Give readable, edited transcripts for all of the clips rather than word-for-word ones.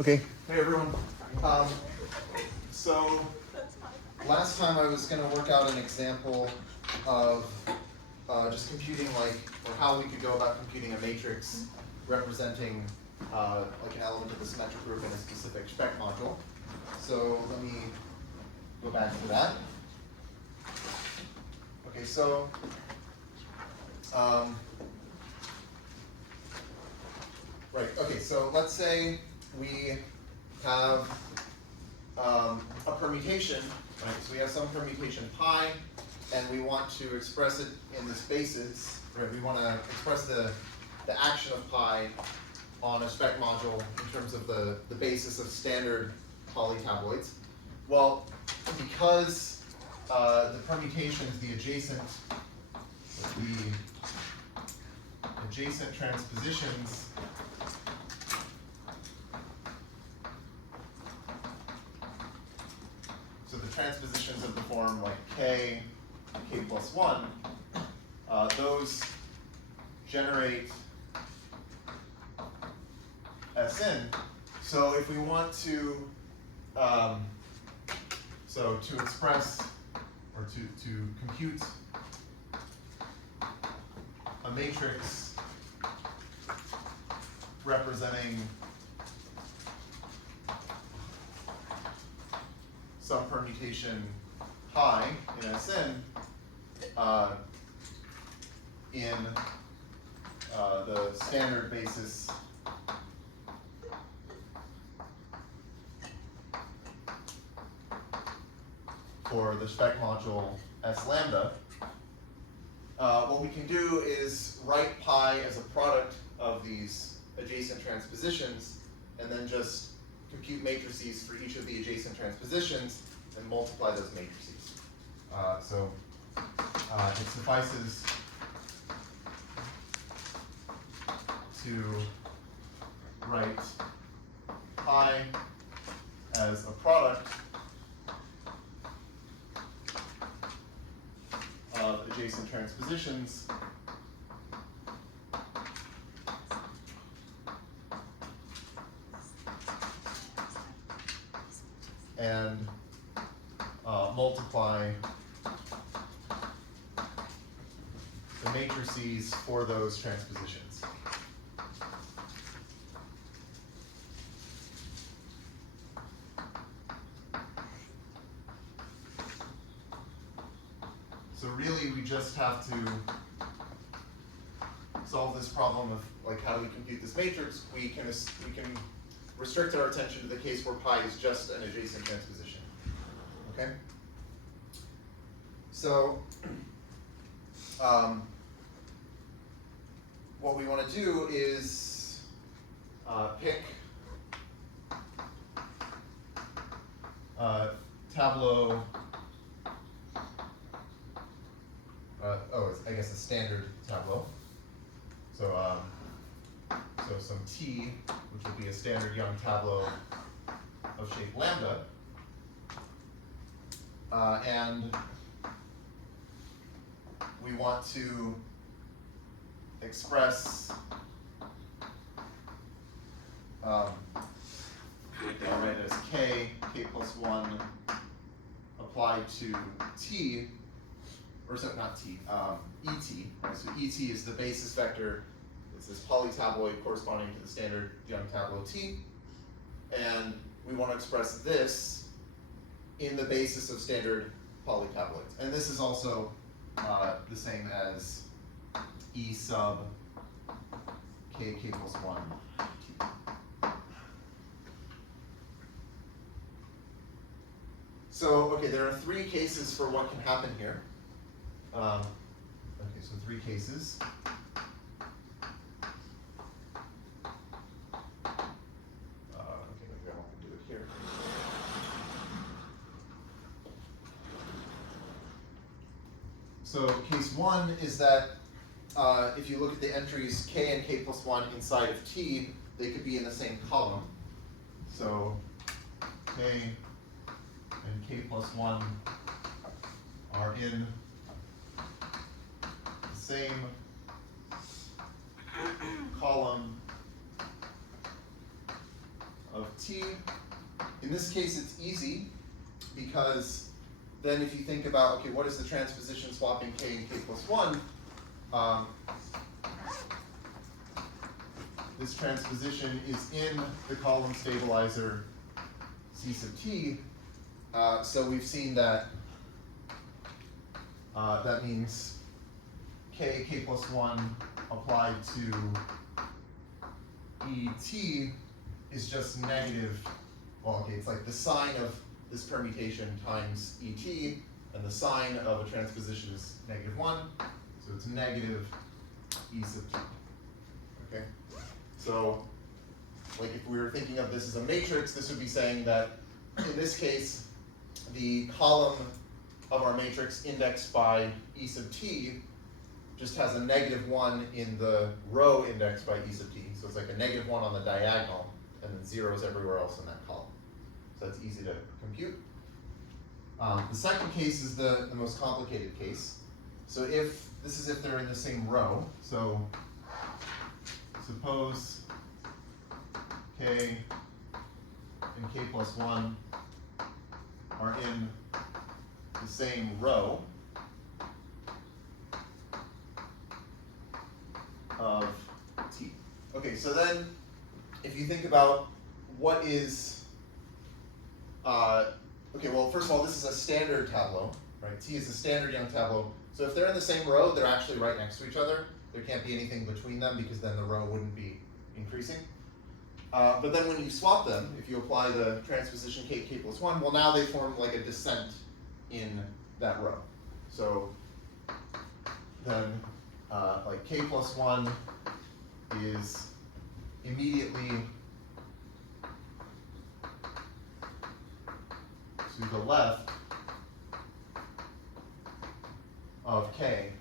Okay. Hey everyone. So last time I was going to work out an example of just computing or how we could go about computing a matrix representing like an element of the symmetric group in a specific spec module. So let me go back to that. Okay, so right. Okay, so let's say we have a permutation, right? So we have some permutation pi, and we want to express it in this basis, right? We want to express the action of pi on a spec module in terms of the basis of standard polytabloids. Well, because the permutation is the adjacent transpositions so the transpositions of the form like k plus 1, those generate Sn. So if we want to, so to express or to compute a matrix representing some permutation pi in Sn in the standard basis for the spec module S lambda, what we can do is write pi as a product of these adjacent transpositions and then just compute matrices for each of the adjacent transpositions and multiply those matrices. So it suffices to write pi as a product of adjacent transpositions and multiply the matrices for those transpositions. So really we just have to solve this problem of how do we compute this matrix. We can restrict our attention to the case where pi is just an adjacent transposition. Okay? So what we want to do is pick Tableau, I guess a standard Tableau. So so some T, which would be a standard Young Tableau of shape lambda, and we want to express I'll write it as k plus 1 applied to T, or so not T, ET. Right? So ET is the basis vector. It's this polytabloid corresponding to the standard Young Tableau T. And we want to express this in the basis of standard polytabloids. And this is also the same as E sub k plus 1 T. So, okay, there are three cases for what can happen here. Okay, so three cases. Okay, maybe I won't do it here. So case one is that if you look at the entries k and k plus 1 inside of T, they could be in the same column. So k and k plus 1 are in the same column of t. In this case, it's easy because then if you think about, okay, what is the transposition swapping k and k plus 1? This transposition is in the column stabilizer C sub t. So we've seen that that means k plus 1 applied to et is just negative, well, okay, it's like the sign of this permutation times et, and the sign of a transposition is -1, so it's negative e sub t. Okay? So, like if we were thinking of this as a matrix, this would be saying that in this case, the column of our matrix indexed by e sub t just has a -1 in the row indexed by e sub t. So it's like a -1 on the diagonal, and then zeros everywhere else in that column. So that's easy to compute. The second case is the most complicated case. So if this is if they're in the same row. So suppose k and k plus 1 are in the same row of t. Okay, so then if you think about what is, okay, well, first of all, this is a standard tableau, right? T is a standard Young tableau. So if they're in the same row, they're actually right next to each other. There can't be anything between them because then the row wouldn't be increasing. But then when you swap them, if you apply the transposition k plus 1, well, now they form like a descent in that row. So then like k plus 1 is immediately to the left of k,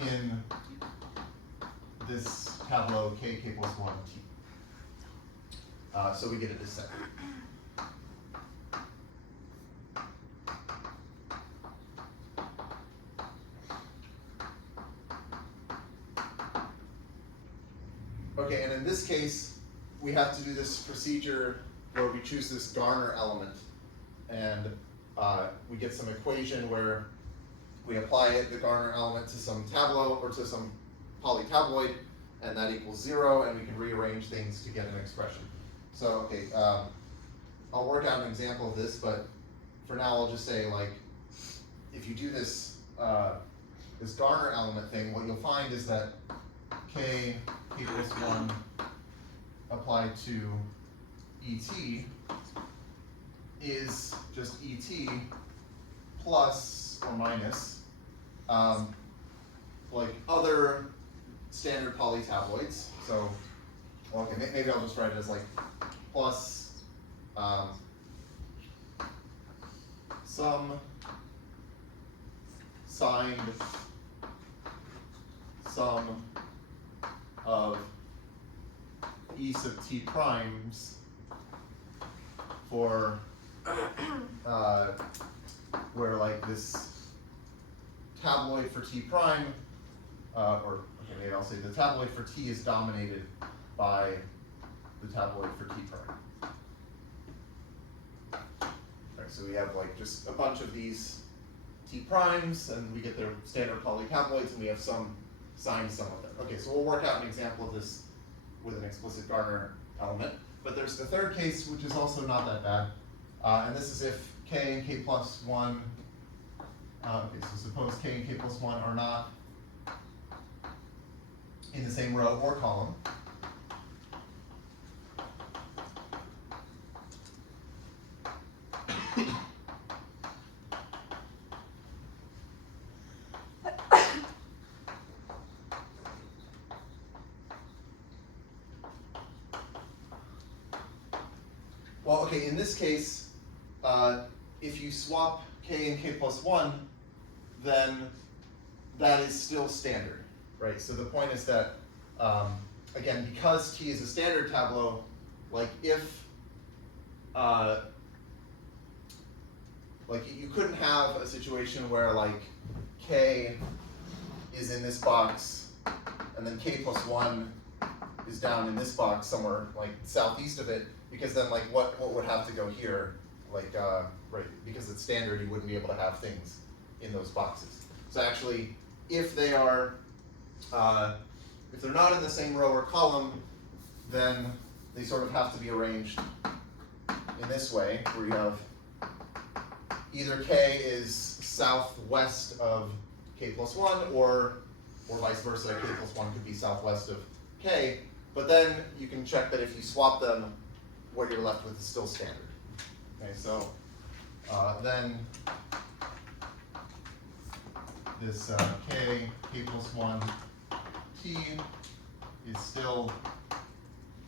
in this tableau k plus 1 t. So we get a descent. Okay, and in this case, we have to do this procedure where we choose this Garner element, and we get some equation where we apply the Garner element to some tableau or to some polytabloid, and that equals 0, and we can rearrange things to get an expression. So, okay, I'll work out an example of this, but for now I'll just say, like, if you do this this Garner element thing, what you'll find is that k plus 1 applied to et is just et plus or minus like other standard polytabloids. So, well, okay, maybe I'll just write it as like plus some signed sum of e sub t primes for where like this tabloid for t prime, or okay, maybe I'll say the tabloid for t is dominated by the tabloid for t prime. Right, so we have like just a bunch of these t primes, and we get their standard polytabloids, and we have some signed sum of them. Okay, so we'll work out an example of this with an explicit Garner element. But there's the third case, which is also not that bad. And this is if k and k plus 1, okay, so suppose k and k plus 1 are not in the same row or column. Well, okay, in this case, if you swap k and k plus 1, then that is still standard, right? So the point is that, again, because t is a standard tableau, like if, like you couldn't have a situation where like k is in this box and then k plus 1 is down in this box somewhere like southeast of it, because then like what would have to go here, like right, because it's standard, you wouldn't be able to have things in those boxes. So actually, if they are if they're not in the same row or column, then they sort of have to be arranged in this way, where you have either k is southwest of k plus 1, or vice versa, k plus 1 could be southwest of k, but then you can check that if you swap them, what you're left with is still standard. Okay, so then this k plus 1 t is still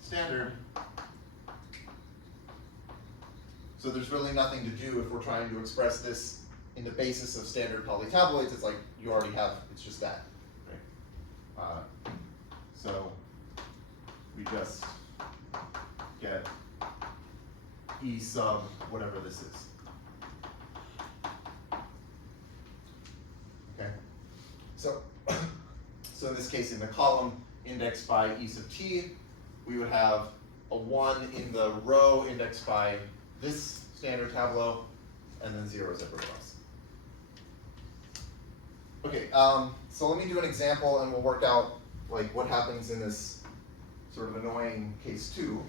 standard. So there's really nothing to do if we're trying to express this in the basis of standard polytabloids. It's like you already have, it's just that. Right? So we just get E sub whatever this is. Okay. So so in this case, in the column indexed by E sub t, we would have a 1 in the row indexed by this standard tableau, and then zeros everywhere else. Okay, so let me do an example, and we'll work out like what happens in this sort of annoying case 2.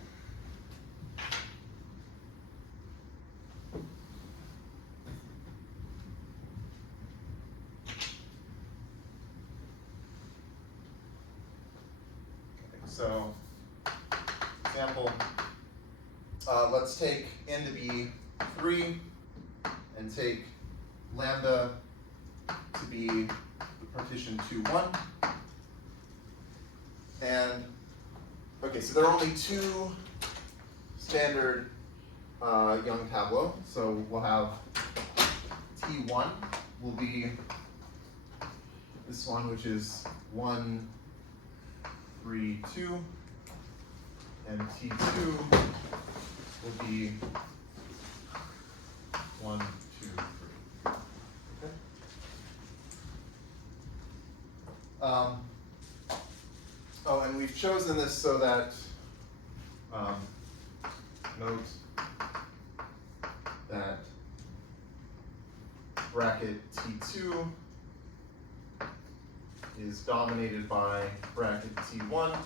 So, example, let's take n to be 3 and take lambda to be the partition 2, 1. And, okay, so there are only 2 standard Young tableau. So we'll have T1 will be this one, which is 1, 3, 2, and T2 will be 1, 2, 3. Okay. Oh, and we've chosen this so that note that bracket T2 is dominated by bracket T1,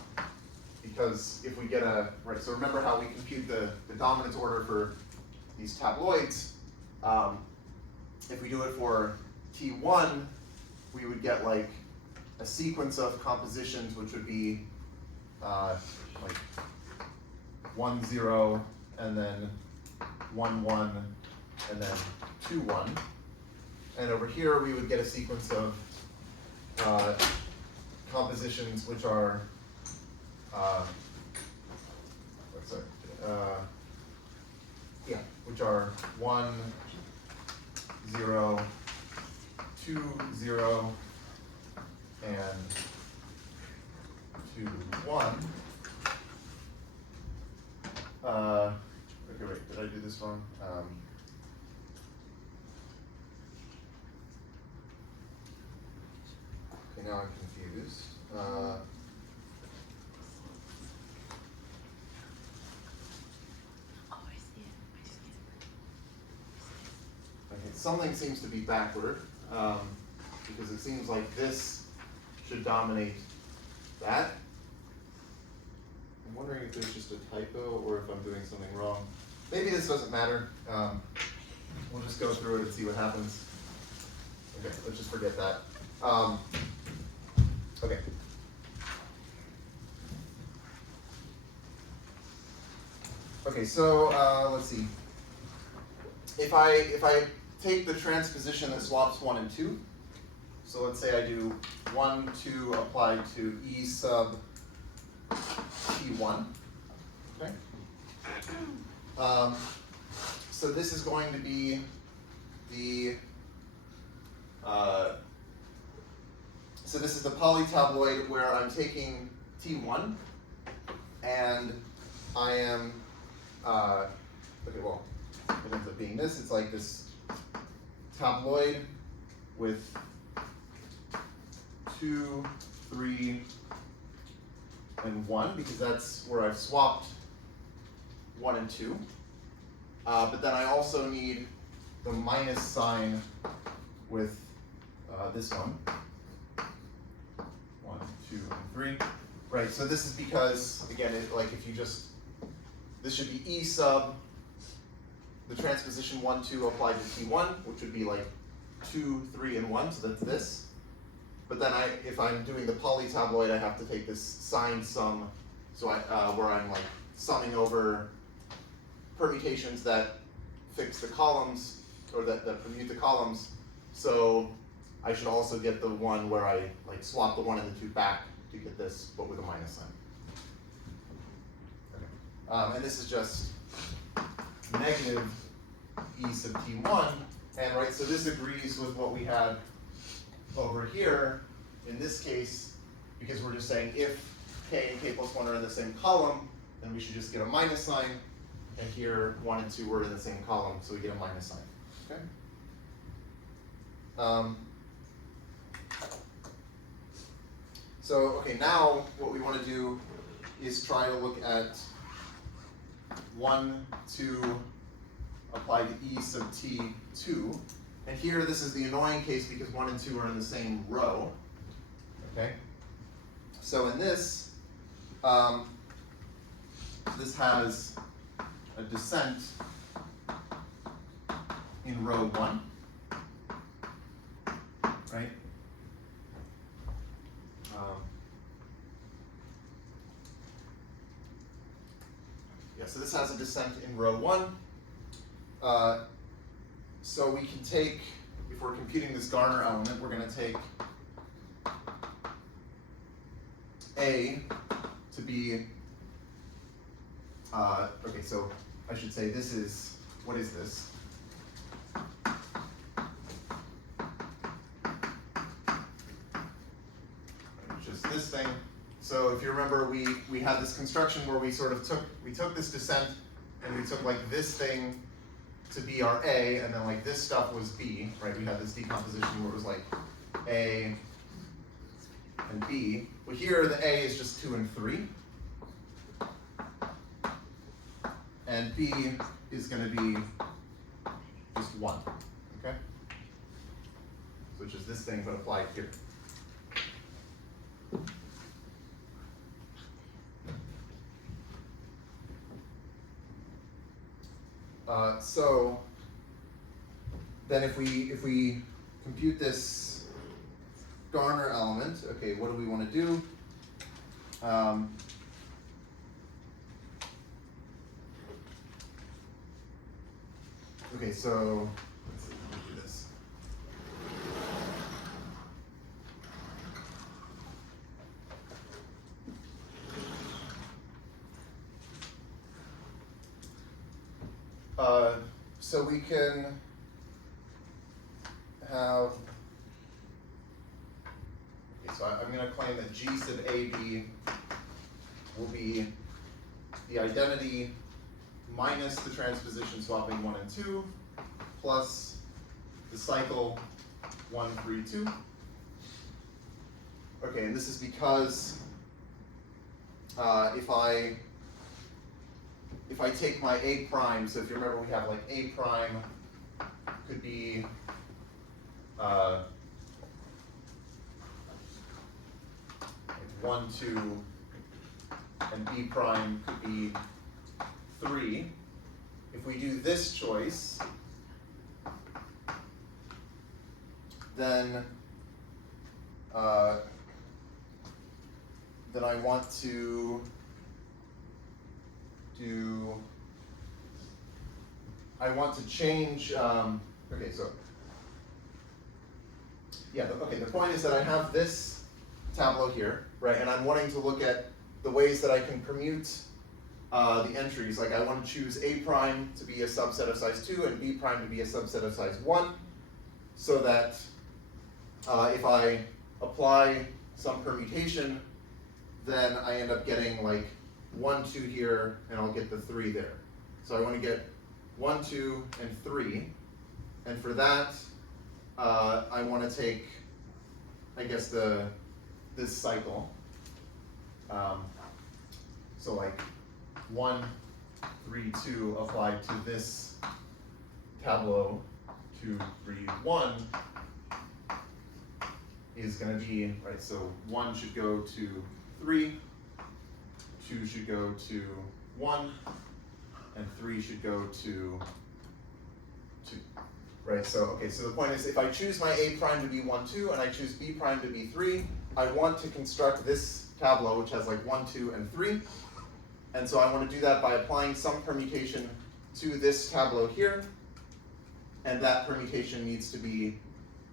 because if we get a, right, so remember how we compute the dominance order for these tabloids. If we do it for T1, we would get like a sequence of compositions which would be like 1, 0, and then 1, 1, and then 2, 1. And over here we would get a sequence of compositions which are which are 1, 0, 2, 0, and 2, 1. Okay, wait, did I do this wrong? Okay, now I'm confused. Okay, something seems to be backward, because it seems like this should dominate that. I'm wondering if there's just a typo or if I'm doing something wrong. Maybe this doesn't matter. We'll just go through it and see what happens. Okay, let's just forget that. Okay. Okay, so let's see. If I take the transposition that swaps 1 and 2, so let's say I do 1, 2 applied to E sub T1. Okay. So this is going to be the so this is the polytabloid where I'm taking T1 and I am okay, well, it ends up being this. It's like this tabloid with 2, 3, and 1 because that's where I've swapped 1 and 2. But then I also need the minus sign with this one. 1, 2, and 3. Right, so this is because, again, like if you just, this should be E sub the transposition 1, 2 applied to T1, which would be like 2, 3, and 1, so that's this. But then if I'm doing the polytabloid, I have to take this sign sum, so where I'm like summing over permutations that fix the columns, or that permute the columns. So I should also get the one where I like swap the 1 and the 2 back to get this, but with a minus sign. Okay. And this is just negative E sub T1, and right, so this agrees with what we had over here in this case, because we're just saying if K and K plus 1 are in the same column, then we should just get a minus sign, and here 1 and 2 were in the same column, so we get a minus sign. Okay. So, okay, now what we want to do is try to look at 1, 2, applied to E sub T2. And here, this is the annoying case because 1 and 2 are in the same row. Okay? So in this, this has a descent in row 1. Right? Yeah, so this has a descent in row 1. So we can take, if we're computing this Garner element, we're going to take A to be, okay, so I should say this is, what is this? Just this thing. So if you remember, we had this construction where we sort of took this descent and we took like this thing to be our A, and then like this stuff was B, right? We had this decomposition where it was like A and B. But here the A is just 2 and 3. And B is going to be just 1, okay? Which is this thing, but applied here. So then if we compute this Garner element, okay, what do we want to do? Okay, so let's see, let me do this. So we can have, okay, so I'm going to claim that G sub AB will be the identity minus the transposition swapping 1 and 2 plus the cycle 1, 3, 2. Okay, and this is because if I take my A prime, so if you remember we have like A prime could be 1, 2, and B prime could be 3. If we do this choice, then I want to change, okay, so, yeah, okay, the point is that I have this tableau here, right, and I'm wanting to look at the ways that I can permute the entries. Like I want to choose A prime to be a subset of size 2 and B prime to be a subset of size 1, so that if I apply some permutation, then I end up getting like 1, 2 here, and I'll get the 3 there. So I want to get 1, 2, and 3, and for that, I want to take, I guess, this cycle. So like 1, 3, 2 applied to this tableau 2, 3, 1 is going to be, right, so 1 should go to 3, 2 should go to 1, and 3 should go to 2. Right, so, okay, so the point is if I choose my A prime to be 1, 2, and I choose B prime to be 3, I want to construct this tableau which has like 1, 2, and 3. And so I want to do that by applying some permutation to this tableau here. And that permutation needs to be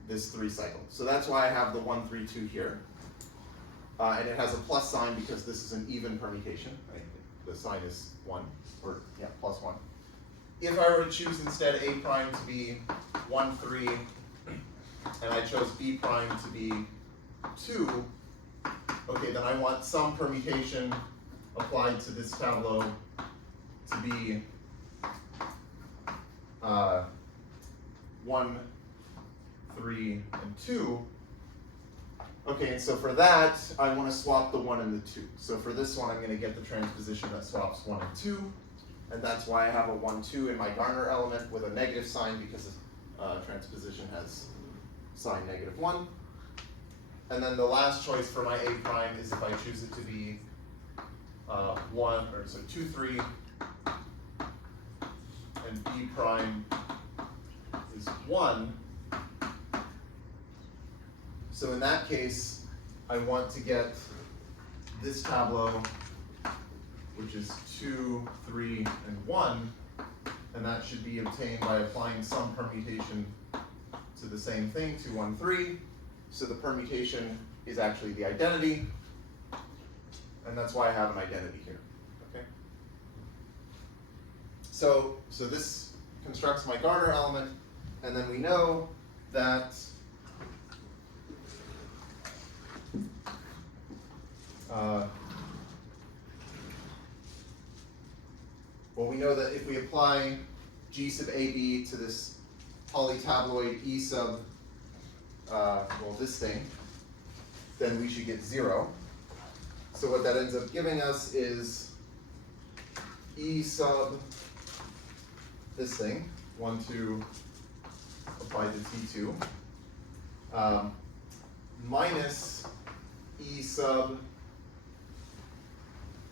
this 3 cycle. So that's why I have the 1, 3, 2 here. And it has a plus sign because this is an even permutation. Right? The sign is 1, or yeah, plus 1. If I were to choose instead A prime to be 1, 3, and I chose B prime to be 2, okay, then I want some permutation applied to this tableau to be 1, 3, and 2. Okay, and so for that, I want to swap the 1 and the 2. So for this one, I'm going to get the transposition that swaps 1 and 2. And that's why I have a 1, 2 in my Garner element with a negative sign because transposition has sign -1. And then the last choice for my A prime is if I choose it to be 2, 3, and B prime is 1. So in that case, I want to get this tableau, which is 2, 3, and 1, and that should be obtained by applying some permutation to the same thing, 2, 1, 3. So the permutation is actually the identity, and that's why I have an identity here. Okay. So this constructs my Garner element, and then we know that well, we know that if we apply G sub AB to this polytabloid E sub, this thing, then we should get 0. So what that ends up giving us is E sub this thing, 1, 2 applied to T2, minus E sub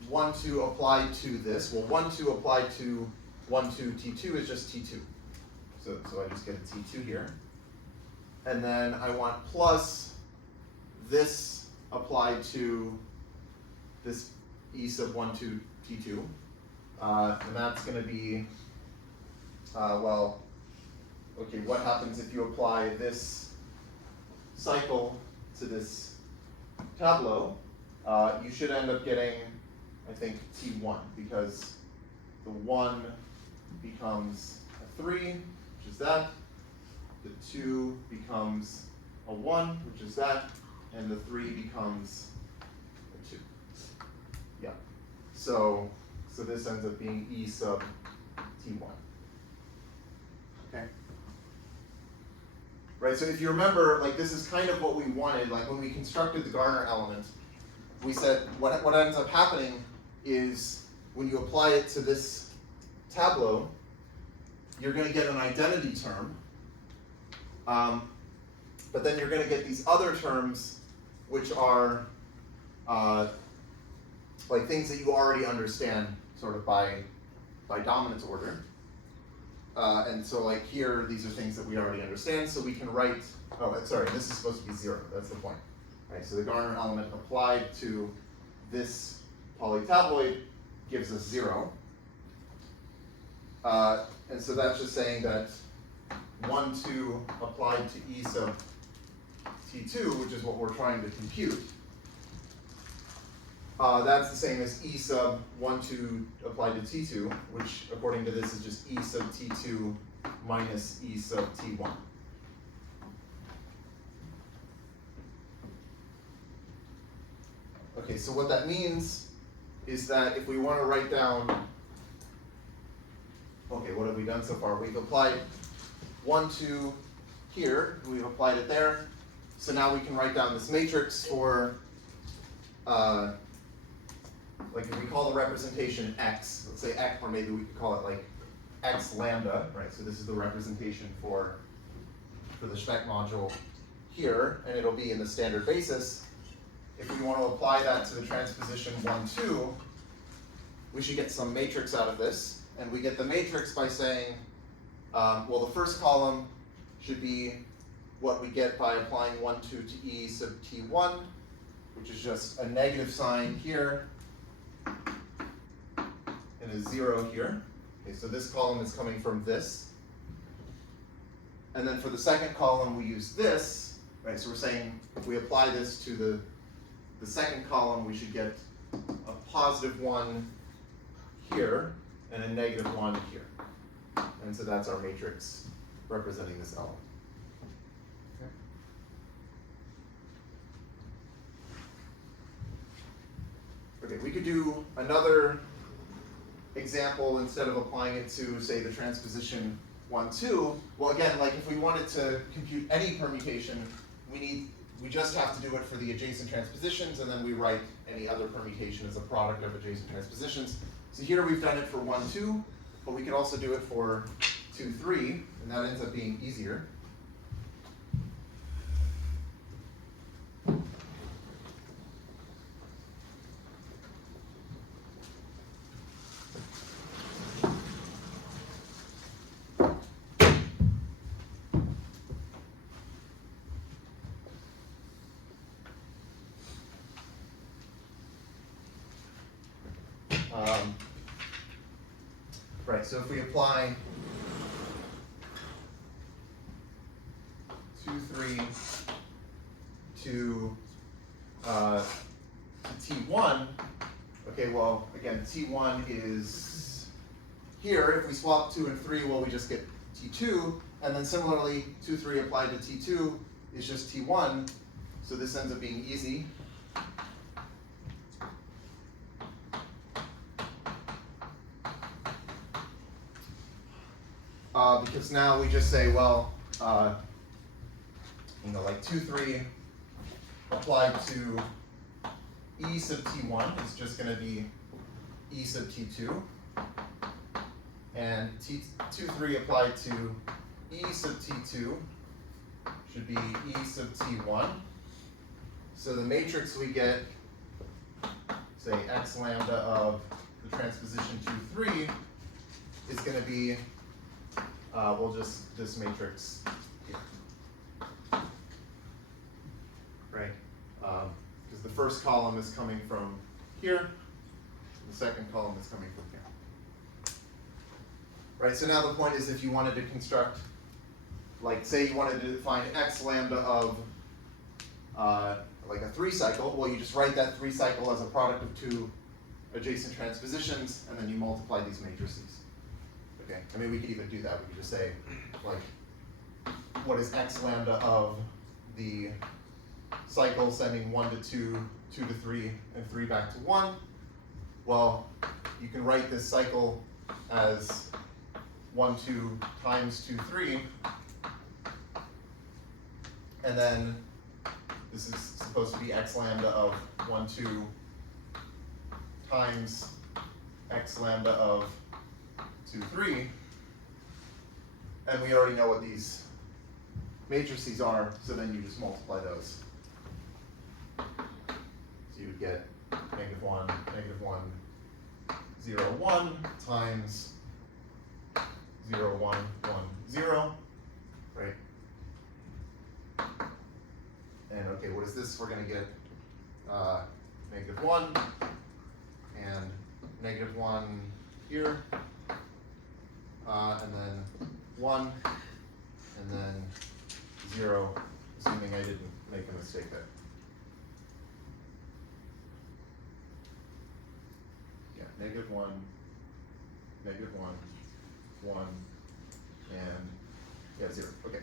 1, 2 applied to this. Well, 1, 2 applied to 1, 2, T2 is just T2. So I just get a T2 here. And then I want plus this applied to this E sub 1, 2, T2. And that's going to be, okay, what happens if you apply this cycle to this tableau? You should end up getting, I think, T1, because the 1 becomes a 3, which is that. The 2 becomes a 1, which is that. And the 3 becomes a 2. Yeah. So this ends up being E sub T1. Okay. Right, so if you remember, like this is kind of what we wanted, like when we constructed the Garner element, we said what ends up happening is when you apply it to this tableau, you're going to get an identity term, but then you're going to get these other terms which are like things that you already understand sort of by dominance order. And so like here, these are things that we already understand, so we can write, oh, sorry, this is supposed to be 0, that's the point. Right, so the Garner element applied to this polytabloid gives us 0. And so that's just saying that 1, 2 applied to E sub T2, which is what we're trying to compute, that's the same as E sub 1, 2 applied to T2, which according to this is just E sub T2 minus E sub T1. Okay, so what that means is that if we want to write down, okay, what have we done so far? We've applied 1, 2 here, we've applied it there. So now we can write down this matrix for like if we call the representation x, let's say x, or maybe we could call it like x lambda, right? So this is the representation for the Schneck module here, and it'll be in the standard basis. If we want to apply that to the transposition 1, 2, we should get some matrix out of this. And we get the matrix by saying, well, the first column should be what we get by applying 1, 2 to E sub T1, which is just a negative sign here and a 0 here. Okay, so this column is coming from this. And then for the second column, we use this, right? So we're saying if we apply this to the second column, we should get a positive 1 here and a negative 1 here. And so that's our matrix representing this element. Okay, we could do another example instead of applying it to, say, the transposition 1, 2. Well, again, like if we wanted to compute any permutation, we just have to do it for the adjacent transpositions, and then we write any other permutation as a product of adjacent transpositions. So here we've done it for 1, 2, but we could also do it for 2, 3, and that ends up being easier. Right, so if we apply 2, 3 to T1, okay, well, again, T1 is here. If we swap 2 and 3, well, we just get T2, and then similarly, 2, 3 applied to T2 is just T1, so this ends up being easy. Because now we just say, well, like 2, 3 applied to E sub T1 is just going to be E sub T2. And 2, 3 applied to E sub T2 should be E sub T1. So the matrix we get, say, x lambda of the transposition 2, 3 is going to be we'll just this matrix here, right? Because the first column is coming from here, the second column is coming from here, right? So now the point is, if you wanted to construct, like, say you wanted to define x lambda of like a 3 cycle, well, you just write that 3 cycle as a product of 2 adjacent transpositions, and then you multiply these matrices. Okay, I mean, we could even do that. We could just say, like, what is x lambda of the cycle sending 1 to 2, 2 to 3, and 3 back to 1? Well, you can write this cycle as 1, 2 times 2, 3. And then this is supposed to be x lambda of 1, 2 times x lambda of 2, 3, and we already know what these matrices are, so then you just multiply those. So you would get negative 1, 0, 1 times 0, 1, 1, 0, right? And okay, what is this? We're going to get negative 1 and negative 1 here. And then 1, and then 0, assuming I didn't make a mistake there. Yeah, negative 1, 1, and yeah, 0. Okay.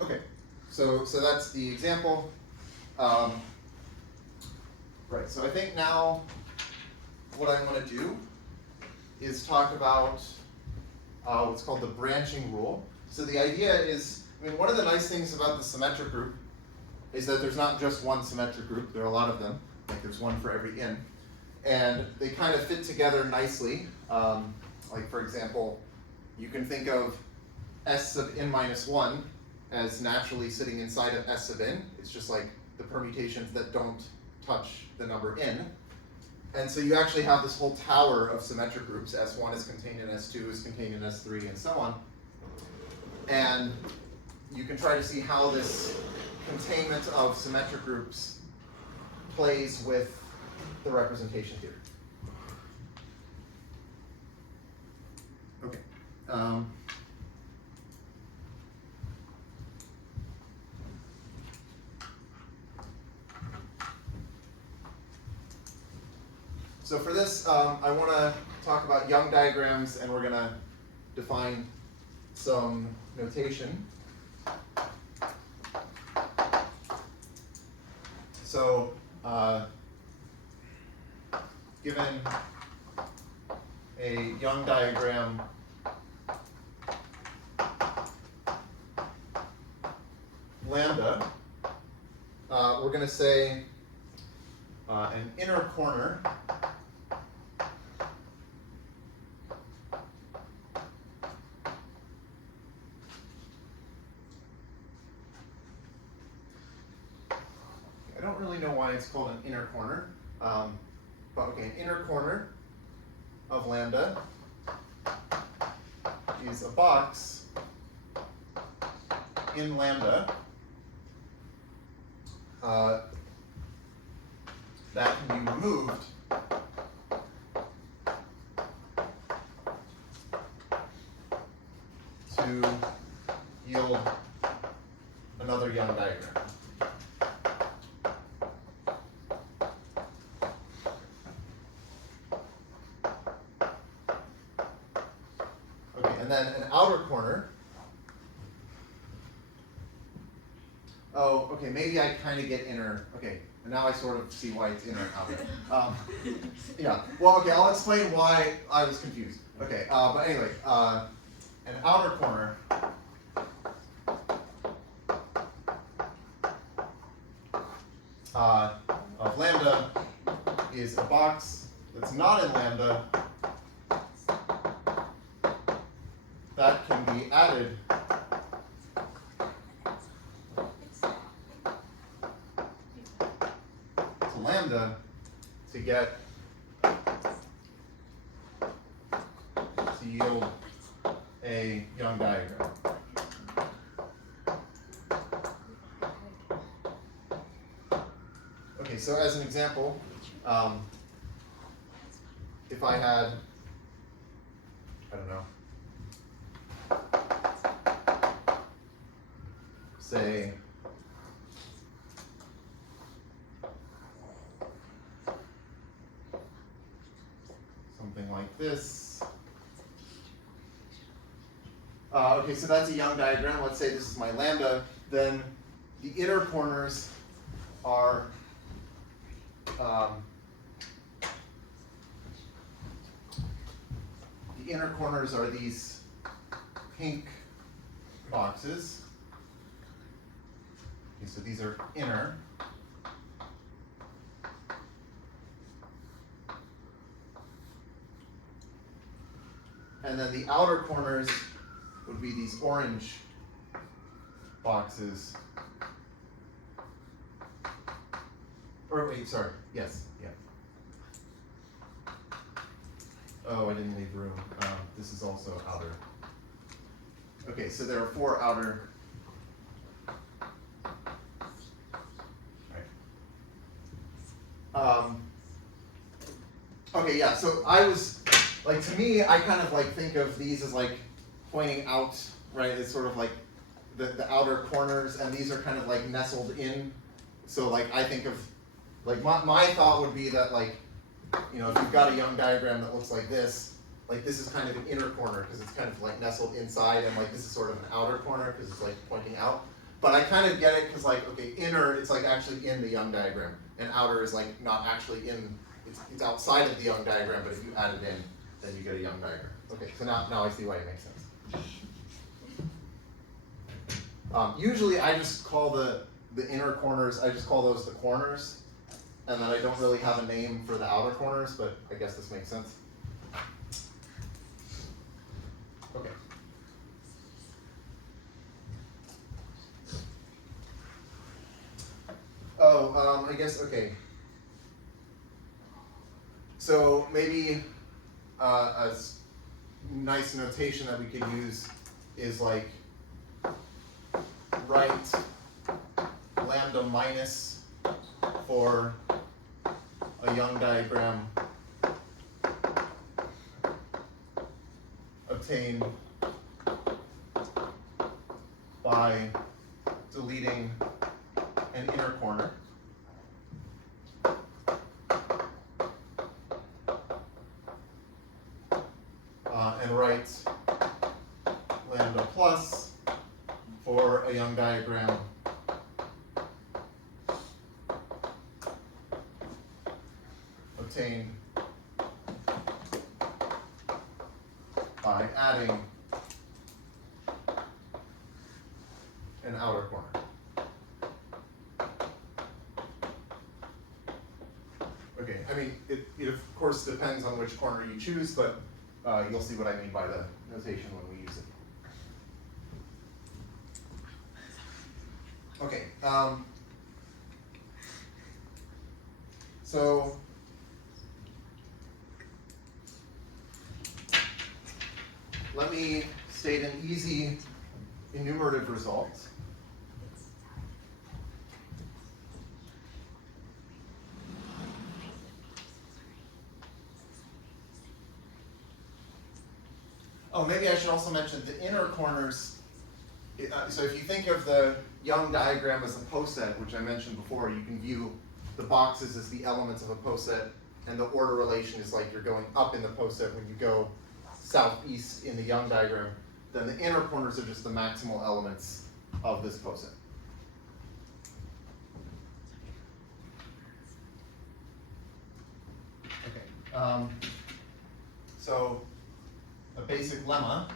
Okay, so that's the example. Right, so I think now what I'm going to do is talk about what's called the branching rule. So the idea is, I mean, one of the nice things about the symmetric group is that there's not just one symmetric group, there are a lot of them. like there's one for every in. And they kind of fit together nicely. Like for example, you can think of S sub n minus 1 as naturally sitting inside of S sub n. It's just like the permutations that don't touch the number n. And so you actually have this whole tower of symmetric groups. S1 is contained in S2, is contained in S3, and so on. And you can try to see how this containment of symmetric groups plays with the representation theory. Okay. So for this, I want to talk about Young diagrams, and we're going to define some notation. So given a Young diagram lambda, we're going to say an inner corner I don't really know why it's called an inner corner, but okay, an inner corner of lambda is a box in lambda that can be removed to yield another Young diagram. And then an outer corner. Oh, okay, maybe I kind of get inner. Okay, and now I sort of see why it's inner and outer. Yeah, well, okay, I'll explain why I was confused. Okay, but anyway, an outer corner of lambda is a box that's not in lambda that can be added to lambda to get to yield a Young diagram. Okay, so as an example, if I had, I don't know, say something like this. Okay, so that's a Young diagram. Let's say this is my lambda. Then the inner corners are these pink boxes. Okay, so these are inner. And then the outer corners would be these orange boxes. Or wait, sorry, yes, yeah. Oh, I didn't leave room. This is also outer. Okay, so there are 4 outer. Okay, yeah, so I was, like, to me, I kind of like think of these as like pointing out, right? It's sort of like the outer corners, and these are kind of like nestled in. So like I think of, like my thought would be that, like, you know, if you've got a Young diagram that looks like this is kind of an inner corner because it's kind of like nestled inside, and like this is sort of an outer corner because it's like pointing out. But I kind of get it because, like, okay, inner, it's like actually in the Young diagram, and outer is like not actually in, it's outside of the Young diagram, but if you add it in, then you get a Young diagram. Okay, so now I see why it makes sense. Usually I just call the inner corners, I just call those the corners, and then I don't really have a name for the outer corners, but I guess this makes sense. Okay. Oh, I guess, okay. So maybe a nice notation that we could use is like write lambda minus for a Young diagram obtained by deleting an inner corner. And write lambda plus for a Young diagram obtained by adding an outer corner. Okay, I mean, it of course depends on which corner you choose, but you'll see what I mean by the notation when we use it. Okay, so let me state an easy enumerative result. Oh, maybe I should also mention the inner corners. So if you think of the Young diagram as a poset, which I mentioned before, you can view the boxes as the elements of a poset, and the order relation is like you're going up in the poset when you go southeast in the Young diagram. Then the inner corners are just the maximal elements of this poset. Okay. So a basic lemma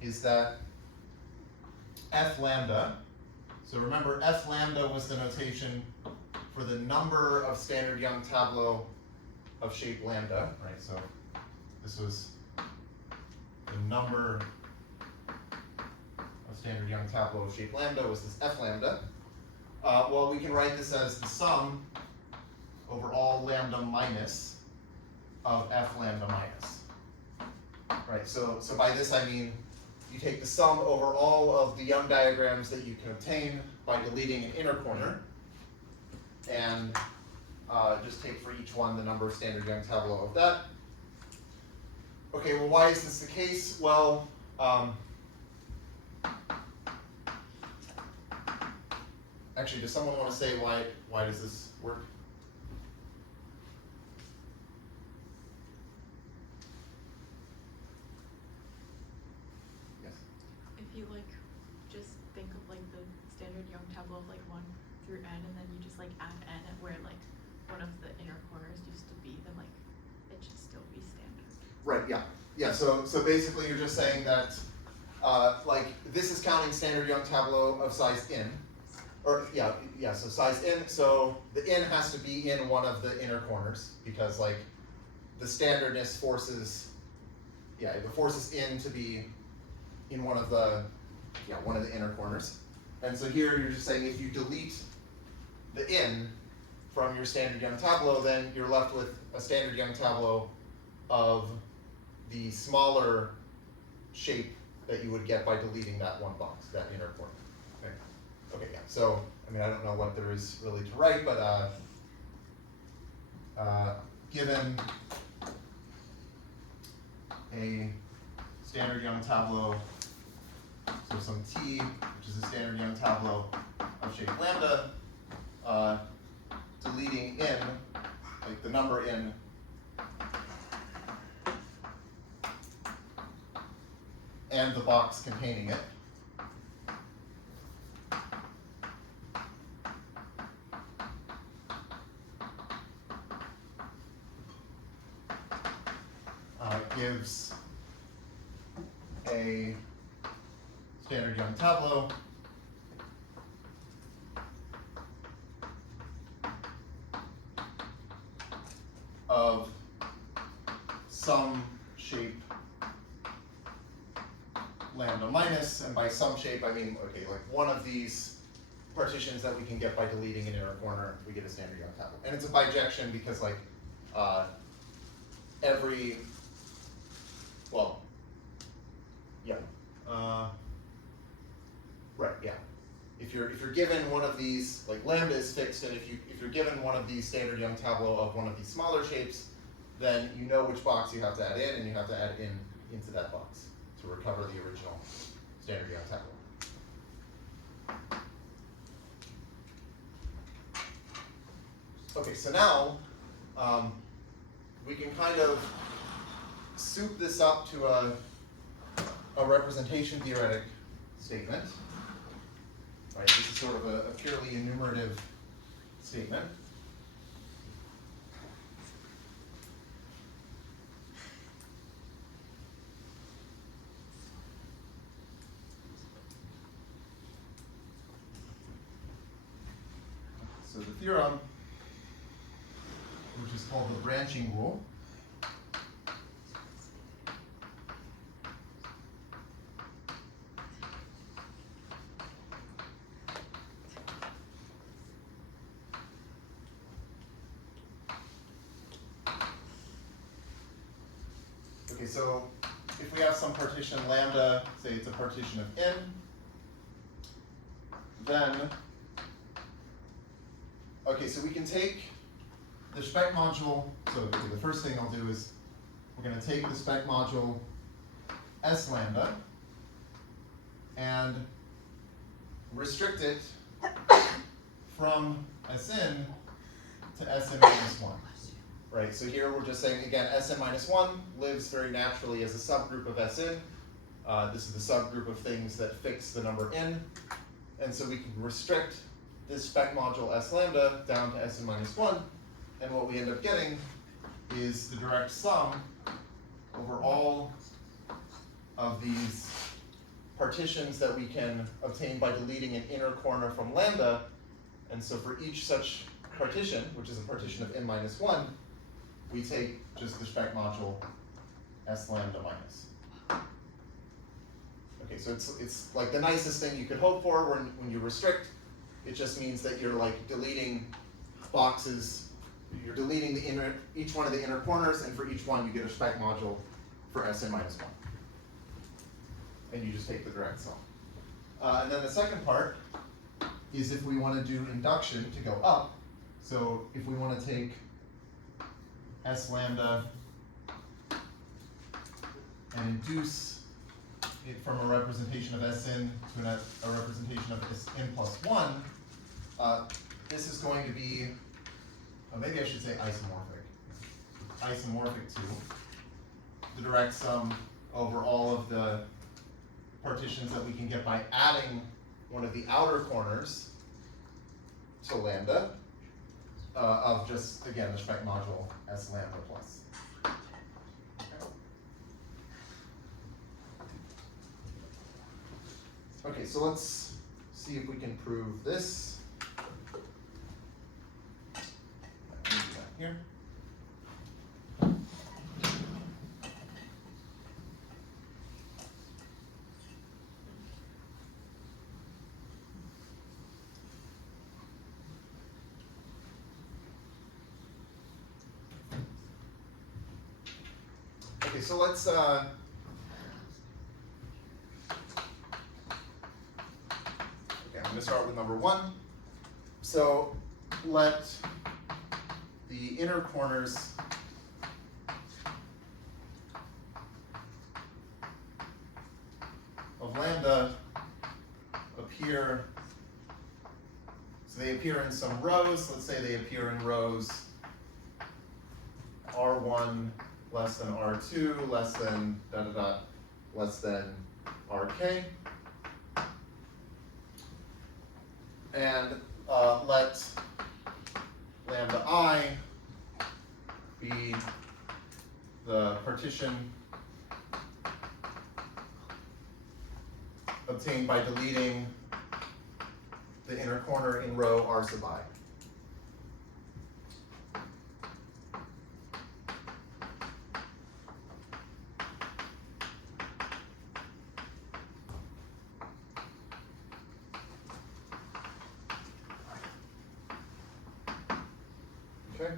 is that f lambda, so remember f lambda was the notation for the number of standard Young tableau of shape lambda, right? So this was the number of standard Young tableau of shape lambda was this f lambda. Well, we can write this as the sum over all lambda minus of f lambda minus. Right, so by this I mean you take the sum over all of the Young diagrams that you can obtain by deleting an inner corner, and just take for each one the number of standard Young tableau of that. Okay, well, why is this the case? Well, actually, does someone want to say why does this work? Yes. If you like just think of like the standard Young tableau of like 1 through n, and then you just like add n at where like one of the inner corners used to be, then like it should still be standard. Right, yeah. Yeah, so basically you're just saying that like this is counting standard Young tableau of size n. Or yeah, so size n, so the n has to be in one of the inner corners because like the standardness forces, it forces n to be in one of the inner corners. And so here you're just saying if you delete the n from your standard Young tableau, then you're left with a standard Young tableau of the smaller shape that you would get by deleting that one box, that inner corner. Okay, yeah, so, I mean, I don't know what there is really to write, but given a standard Young tableau, so some t, which is a standard Young tableau of shape lambda, deleting n, like the number n, and the box containing it, gives a standard Young tableau of some shape lambda minus, and by some shape I mean, okay, like one of these partitions that we can get by deleting an inner corner, we get a standard Young tableau. And it's a bijection because like every, well, yeah, right, yeah. If you're given one of these, like lambda is fixed, and if you're given one of these standard Young tableau of one of these smaller shapes, then you know which box you have to add in, and you have to add into that box to recover the original standard Young tableau. Okay, so now we can kind of soup this up to a representation theoretic statement. Right, this is sort of a purely enumerative statement. So the theorem, which is called the branching rule, okay, so if we have some partition lambda, say it's a partition of n, then, okay, so we can take the spec module, so okay, the first thing I'll do is we're going to take the spec module S lambda and restrict it from Sn to Sn minus 1. Right, so here we're just saying, again, Sn minus 1 lives very naturally as a subgroup of Sn. This is the subgroup of things that fix the number n. And so we can restrict this spec module S lambda down to Sn minus 1. And what we end up getting is the direct sum over all of these partitions that we can obtain by deleting an inner corner from lambda. And so for each such partition, which is a partition of n minus 1, we take just the spec module S lambda minus. Okay, so it's like the nicest thing you could hope for when you restrict. It just means that you're like deleting boxes. You're deleting each one of the inner corners, and for each one you get a spec module for Sn minus 1. And you just take the direct sum. And then the second part is if we want to do induction to go up. So if we want to take S lambda and induce it from a representation of Sn to a representation of Sn plus 1, this is going to be, maybe I should say isomorphic to the direct sum over all of the partitions that we can get by adding one of the outer corners to lambda of just, again, the spec module S lambda plus. Okay, so let's see if we can prove this. Here. Okay, so let's okay, I'm going to start with number 1. So let the inner corners of lambda appear, so they appear in some rows. Let's say they appear in rows R1 less than R2 less than less than RK. And let lambda I be the partition obtained by deleting the inner corner in row R sub I. Okay.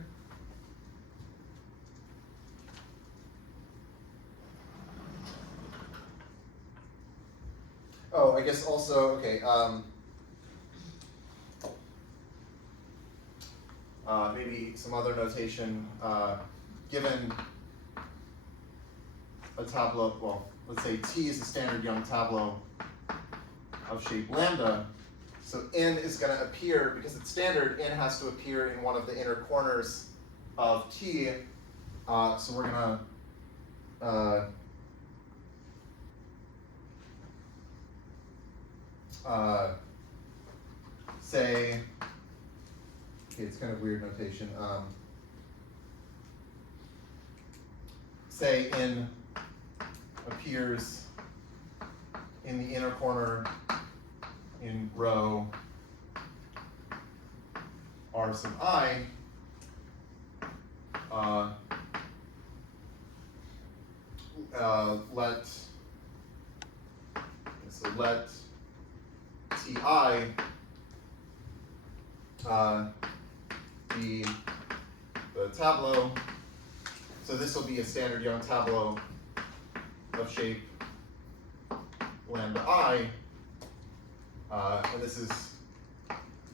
Oh, I guess also, okay, maybe some other notation, given a tableau, well, let's say T is a standard Young tableau of shape lambda, so n is going to appear, because it's standard, n has to appear in one of the inner corners of T, so we're going to say, okay, it's kind of weird notation, say n appears in the inner corner in row R sub I, let Ti be the tableau. So this will be a standard Young tableau of shape lambda I, and this is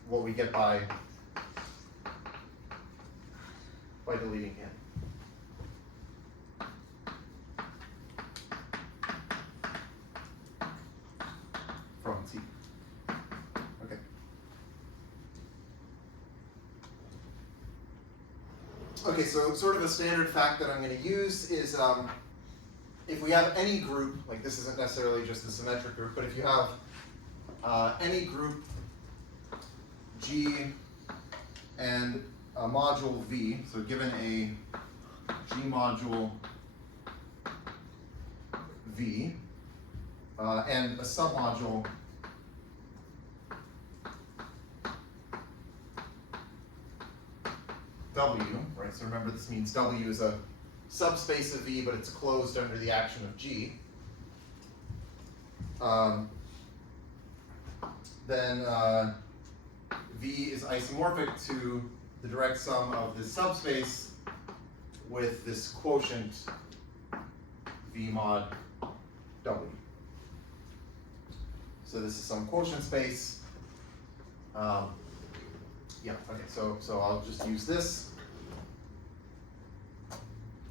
what we get by deleting n from T. Okay. Okay, so sort of a standard fact that I'm going to use is if we have any group, like this isn't necessarily just the symmetric group, but if you have any group G and a module V, so given a G module V and a submodule W, right? So remember this means W is a subspace of V, but it's closed under the action of G. Then V is isomorphic to the direct sum of this subspace with this quotient V mod W. So this is some quotient space. Yeah, okay, so I'll just use this.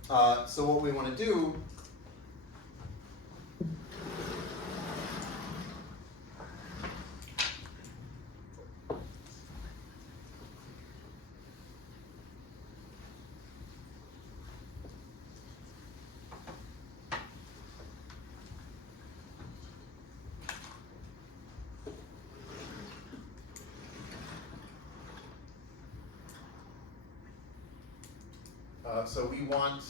So what we want to do so we want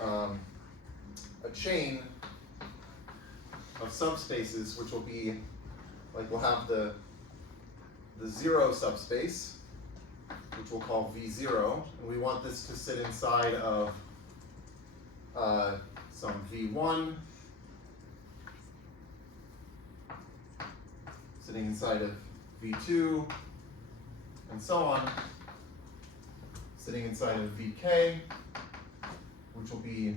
a chain of subspaces, which will be like we'll have the zero subspace, which we'll call V0, and we want this to sit inside of some V1, sitting inside of V2, and so on, sitting inside of Vk, which will be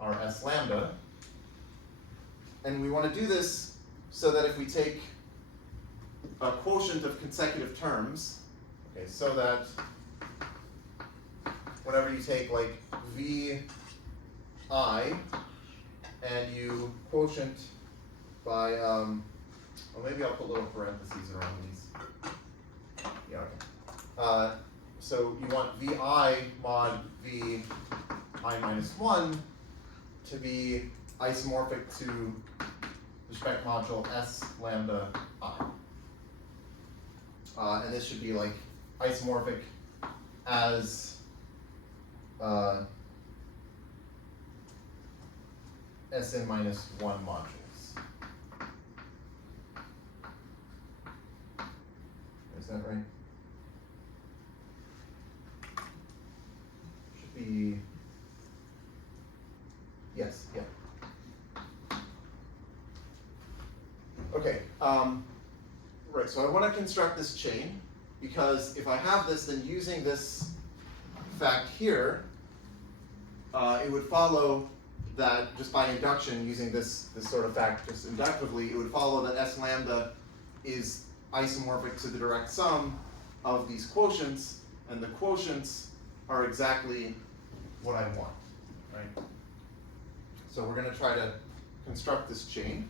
our S lambda. And we want to do this so that if we take a quotient of consecutive terms, okay, so that whenever you take like Vi and you quotient by, well, maybe I'll put little parentheses around these. Yeah, okay. So you want Vi mod Vi minus 1 to be isomorphic to the spec module S lambda I. And this should be like isomorphic as Sn minus 1 modules. Is that right? Should be, yes, yeah. Okay, Right, so I want to construct this chain, because if I have this, then using this fact here, it would follow that just by induction, using this sort of fact just inductively, it would follow that S lambda is isomorphic to the direct sum of these quotients, and the quotients are exactly what I want, right? So we're going to try to construct this chain.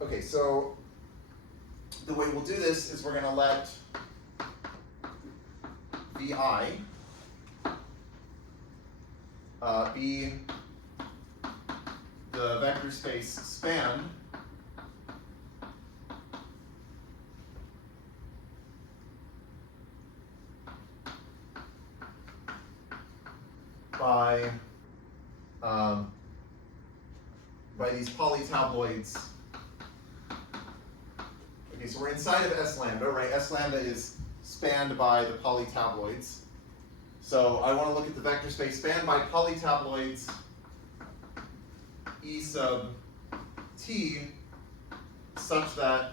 Okay, so the way we'll do this is we're going to let Vi be the vector space spanned by these polytabloids. Okay, so we're inside of S lambda, right? S lambda is spanned by the polytabloids. So I want to look at the vector space spanned by polytabloids E sub t such that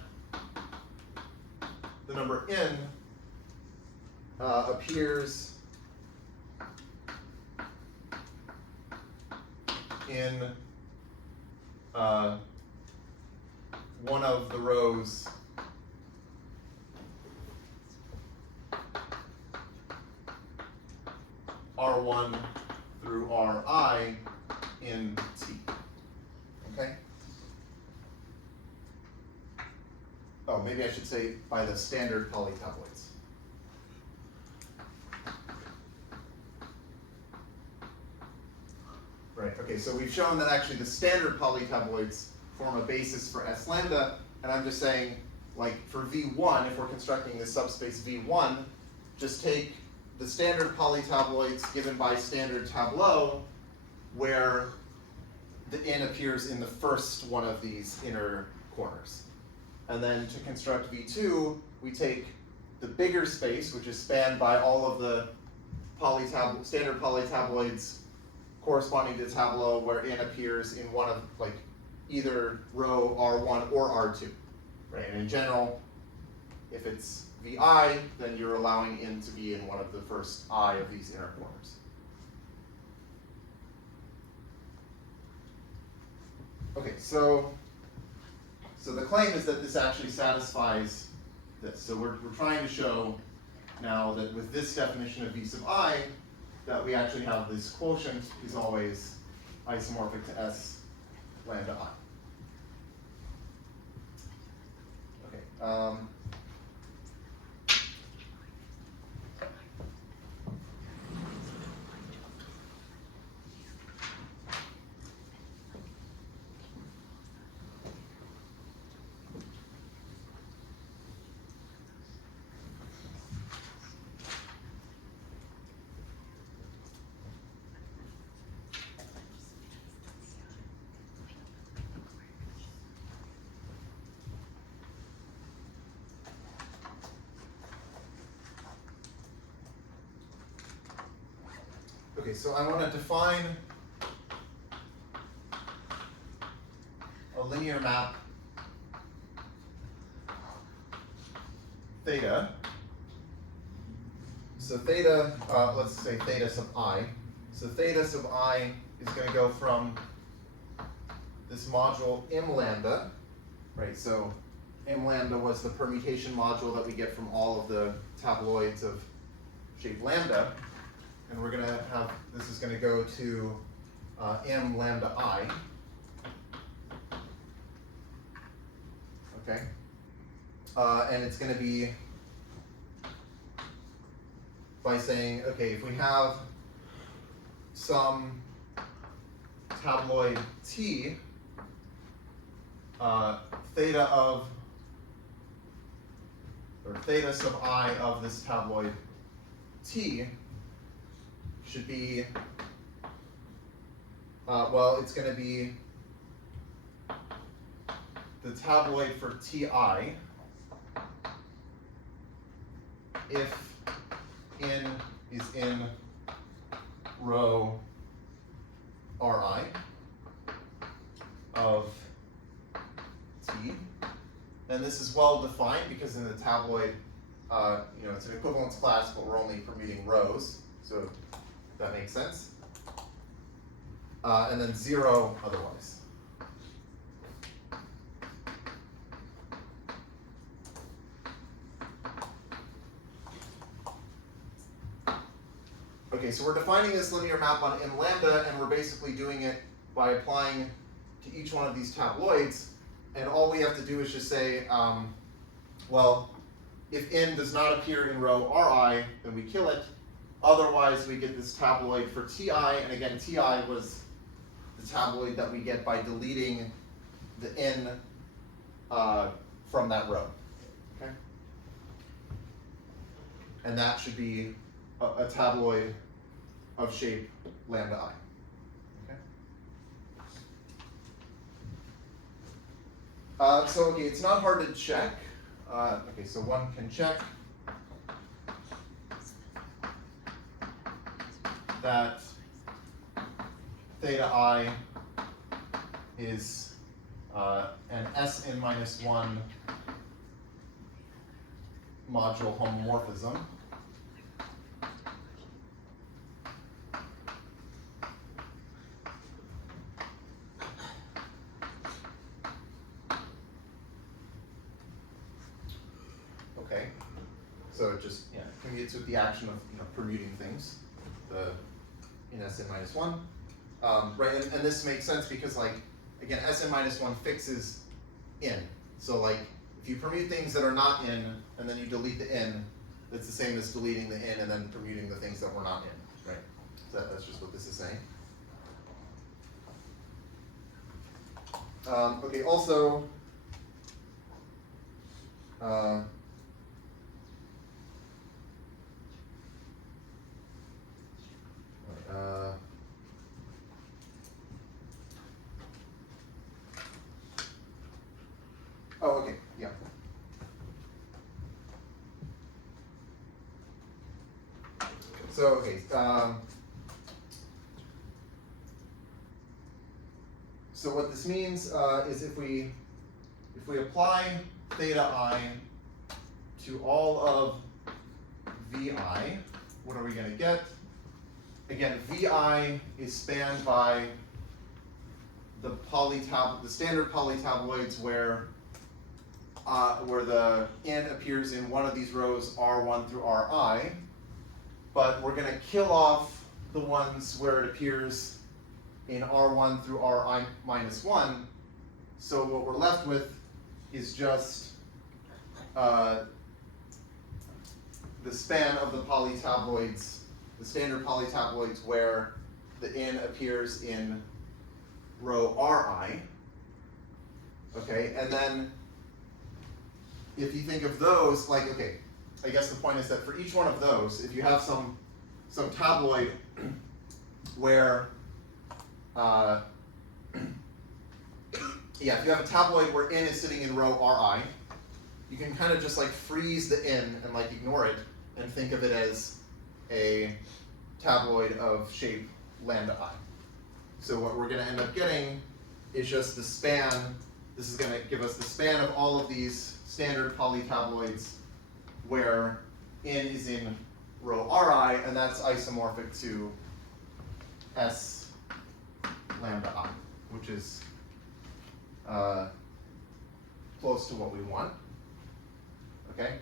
the number n appears in one of the rows R1 through Ri in T. Okay? Oh, maybe I should say by the standard polytabloids. Right, okay, so we've shown that actually the standard polytabloids form a basis for S lambda, and I'm just saying, like for V1, if we're constructing this subspace V1, just take the standard polytabloids given by standard tableau, where the n appears in the first one of these inner corners. And then to construct V2, we take the bigger space, which is spanned by all of the standard polytabloids corresponding to tableau, where n appears in one of like either row R1 or R2, right? And in general, if it's Vi, then you're allowing n to be in one of the first I of these inner corners. Okay, so the claim is that this actually satisfies this. So we're trying to show now that with this definition of V sub I, that we actually have this quotient is always isomorphic to S lambda I. Okay. Okay, so I want to define a linear map theta. So theta, let's say theta sub I. So theta sub I is going to go from this module m lambda, right? So m lambda was the permutation module that we get from all of the tabloids of shape lambda. And we're going to have, this is going to go to m lambda I. Okay. And it's going to be by saying, okay, if we have some tabloid T, theta of, or theta sub I of this tabloid T should be, well, it's going to be the tabloid for Ti if n is in row Ri of P. And this is well defined because in the tabloid, it's an equivalence class, but we're only permuting rows, so that makes sense. And then 0 otherwise. Okay, so we're defining this linear map on M lambda, and we're basically doing it by applying to each one of these tabloids. And all we have to do is just say, well, if n does not appear in row Ri, then we kill it. Otherwise, we get this tabloid for Ti, and again, Ti was the tabloid that we get by deleting the n from that row. Okay? And that should be a tabloid of shape lambda I. Okay? So okay, it's not hard to check. Okay, so one can check that theta I is an Sn-1 module homomorphism. Okay, so it just commutes with the action of permuting things, in Sn-1. Right, and this makes sense because again, Sn-1 fixes n. So if you permute things that are not in, and then you delete the n, that's the same as deleting the n and then permuting the things that were not in, right? So that's just what this is saying. Okay, also, oh, okay, yeah. So, okay, so what this means is if we apply theta I to all of Vi, what are we going to get? Again, Vi is spanned by the standard polytabloids where the n appears in one of these rows R1 through Ri, but we're going to kill off the ones where it appears in R1 through Ri minus 1. So what we're left with is just the span of the polytabloids, the standard polytabloids where the n appears in row Ri. Okay, and then if you think of those, okay, I guess the point is that for each one of those, if you have some tabloid where, if you have a tabloid where n is sitting in row Ri, you can kind of just freeze the n and ignore it and think of it as a tabloid of shape lambda I. So what we're going to end up getting is just the span. This is going to give us the span of all of these standard polytabloids where n is in row Ri, and that's isomorphic to S lambda I, which is close to what we want. Okay?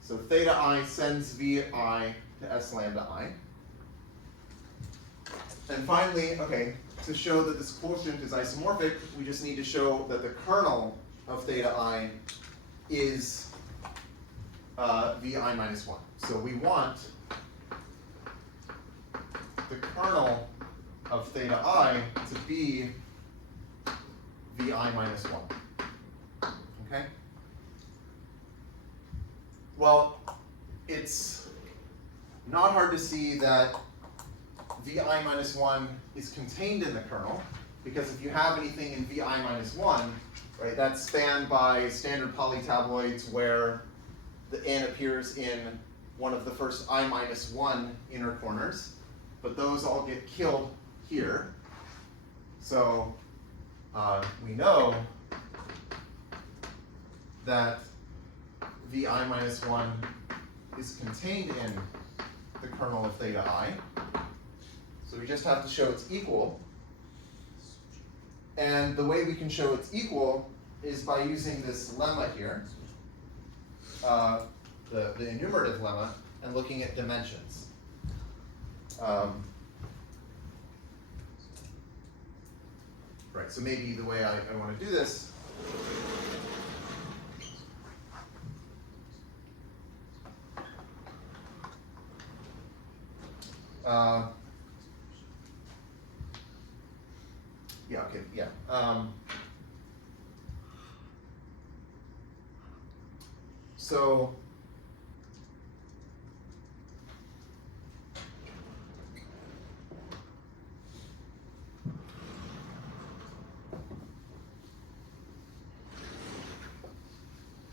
So theta I sends Vi to S lambda I. And finally, okay, to show that this quotient is isomorphic, we just need to show that the kernel of theta I is Vi minus 1. So we want the kernel of theta I to be Vi minus 1. Okay? Well, it's not hard to see that Vi minus 1 is contained in the kernel, because if you have anything in Vi minus 1, right, that's spanned by standard polytabloids where the n appears in one of the first I minus 1 inner corners, but those all get killed here. So we know that vi minus 1 is contained in the kernel of theta I. So we just have to show it's equal. And the way we can show it's equal is by using this lemma here, the enumerative lemma, and looking at dimensions. Right, so maybe the way I want to do this yeah, okay, yeah. So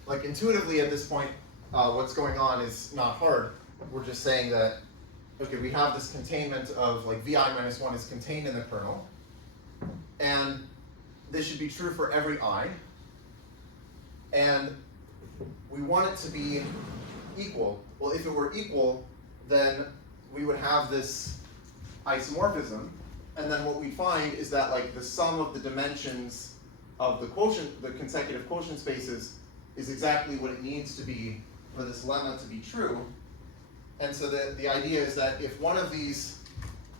like intuitively at this point, what's going on is not hard. We're just saying that, okay, we have this containment of like vi minus 1 is contained in the kernel, and this should be true for every I, and we want it to be equal. Well, if it were equal, then we would have this isomorphism, and then what we find is that like the sum of the dimensions of the quotient, the consecutive quotient spaces, is exactly what it needs to be for this lemma to be true. And so the idea is that if one of these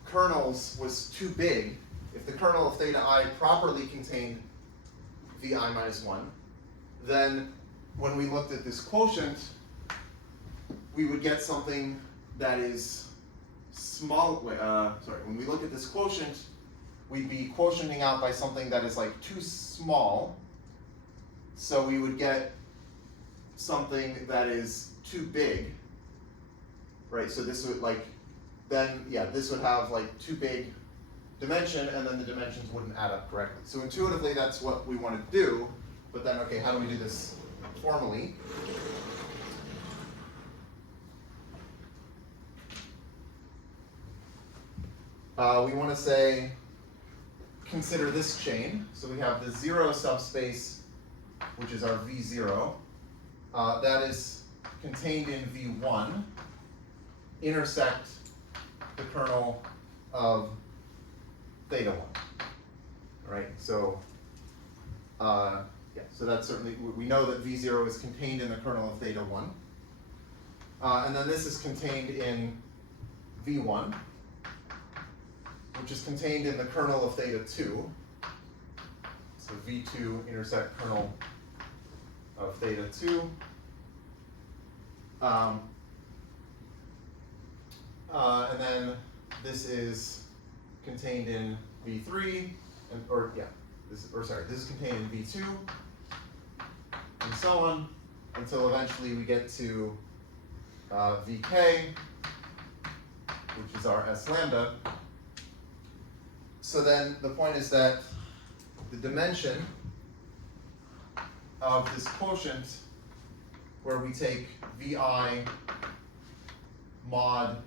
kernels was too big, if the kernel of theta I properly contained vi minus 1, then when we looked at this quotient, we would get something that is small. When we look at this quotient, we'd be quotienting out by something that is like too small. So we would get something that is too big, right? So this would this would have like too big dimension, and then the dimensions wouldn't add up correctly. So intuitively, that's what we want to do. But then, okay, how do we do this formally? We want to say, consider this chain. So we have the 0 subspace, which is our V0. That is contained in V1, intersect the kernel of theta 1. Right? So, so that's certainly, we know that V0 is contained in the kernel of theta 1. And then this is contained in V1, which is contained in the kernel of theta 2. So V2 intersect kernel of theta 2. And then this is contained in V3, this is contained in V2, and so on, until eventually we get to Vk, which is our S lambda. So then the point is that the dimension of this quotient, where we take Vi mod,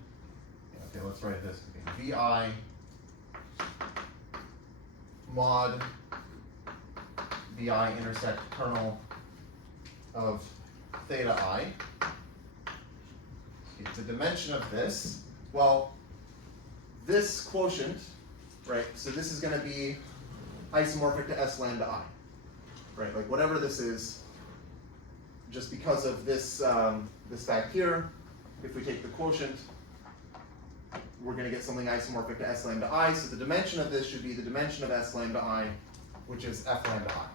okay, let's write this, okay, Vi mod Vi intersect kernel of theta I. Okay, the dimension of this, well, this quotient, right, so this is going to be isomorphic to S lambda I, right, like whatever this is, just because of this, this fact here, if we take the quotient, we're going to get something isomorphic to S lambda I, so the dimension of this should be the dimension of S lambda I, which is F lambda I.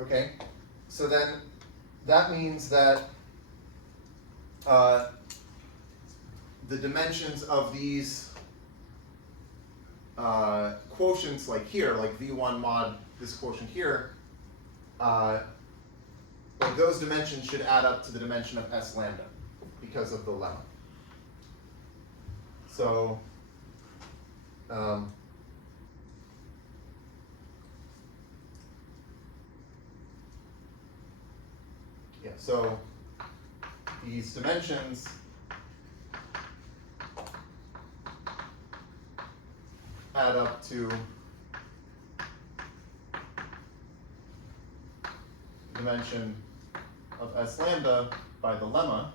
Okay, so then that means that the dimensions of these quotients, like here, like V1 mod this quotient here, like those dimensions should add up to the dimension of S lambda because of the lemma. So so these dimensions add up to the dimension of S lambda by the lemma,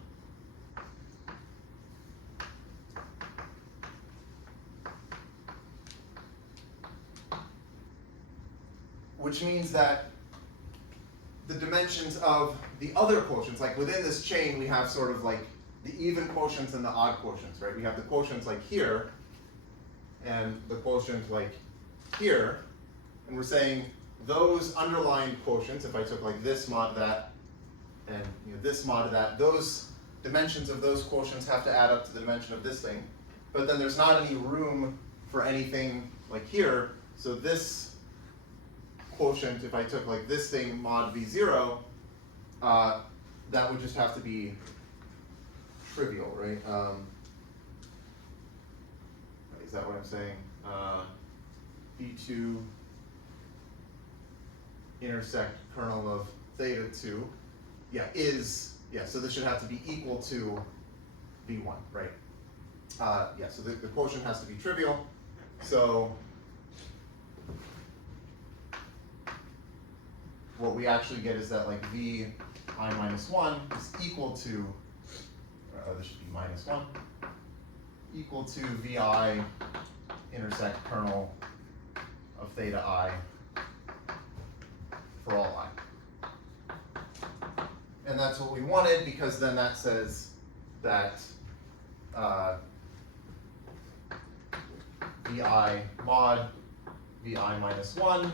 which means that the dimensions of the other quotients, like within this chain, we have sort of like the even quotients and the odd quotients, right? We have the quotients like here, and the quotient like here, and we're saying those underlying quotients, if I took like this mod that, and this mod that, those dimensions of those quotients have to add up to the dimension of this thing. But then there's not any room for anything like here, so this quotient, if I took like this thing mod v0, that would just have to be trivial, right? Is that what I'm saying? v2 intersect kernel of theta 2, so this should have to be equal to v1, right? So the quotient has to be trivial. So what we actually get is that like vi minus 1 is equal to, this should be minus 1, equal to vi intersect kernel of theta I for all I. And that's what we wanted, because then that says that vi mod vi minus 1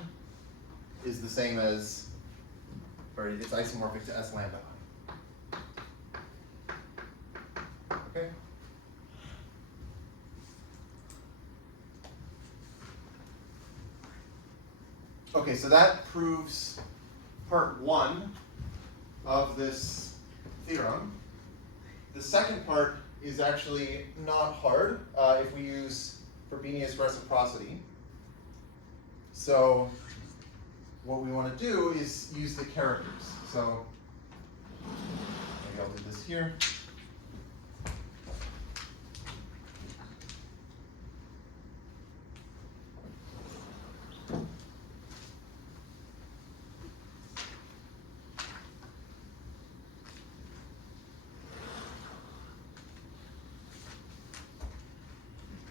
is the same as, or it's isomorphic to S lambda I. Okay? Okay, so that proves part 1 of this theorem. The second part is actually not hard if we use Frobenius reciprocity. So what we want to do is use the characters. So maybe I'll do this here.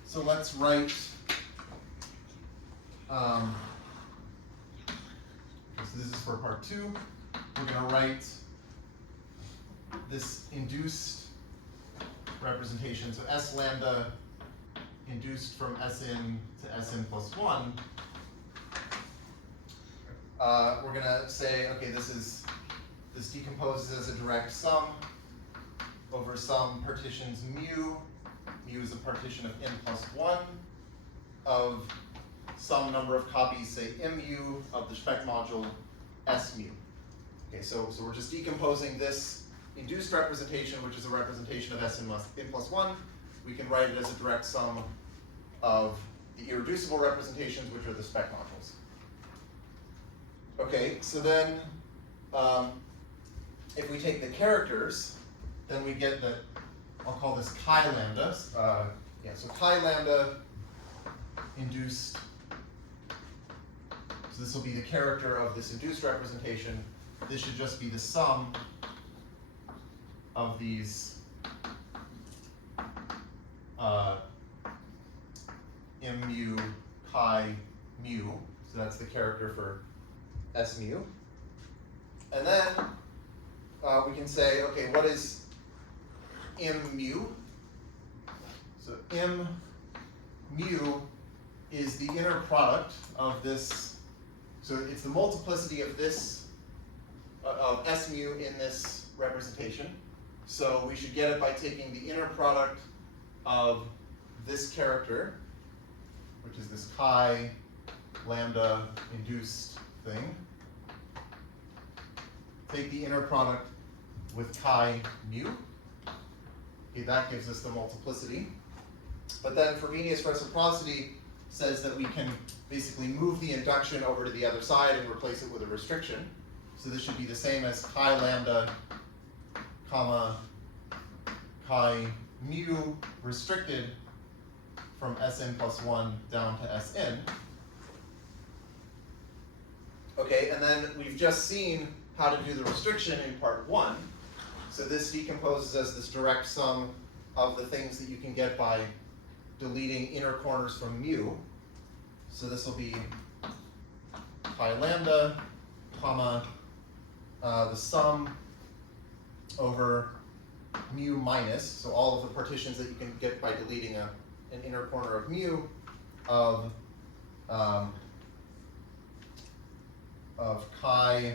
So let's write, so this is for part 2. We're going to write this induced representation. So S lambda induced from Sn to Sn plus 1. We're going to say, okay, this decomposes as a direct sum over some partitions mu. Mu is a partition of n plus 1 of some number of copies, say mu, of the spec module S mu. Okay, so we're just decomposing this induced representation, which is a representation of Sn plus 1. We can write it as a direct sum of the irreducible representations, which are the spec modules. Okay, so then if we take the characters, then we get that, I'll call this chi lambda. So chi lambda induced, so this will be the character of this induced representation. This should just be the sum of these m mu chi mu. So that's the character for S mu. And then we can say, okay, what is m mu? So m mu is the inner product of this, so it's the multiplicity of this, of S mu in this representation. So we should get it by taking the inner product of this character, which is this chi lambda induced thing. Take the inner product with chi mu. Okay, that gives us the multiplicity. But then Frobenius reciprocity says that we can basically move the induction over to the other side and replace it with a restriction. So this should be the same as chi lambda comma chi mu restricted from Sn plus 1 down to Sn. Okay, and then we've just seen how to do the restriction in part 1. So this decomposes as this direct sum of the things that you can get by deleting inner corners from mu. So this will be pi lambda, comma, the sum over mu minus, so all of the partitions that you can get by deleting an inner corner of mu, of chi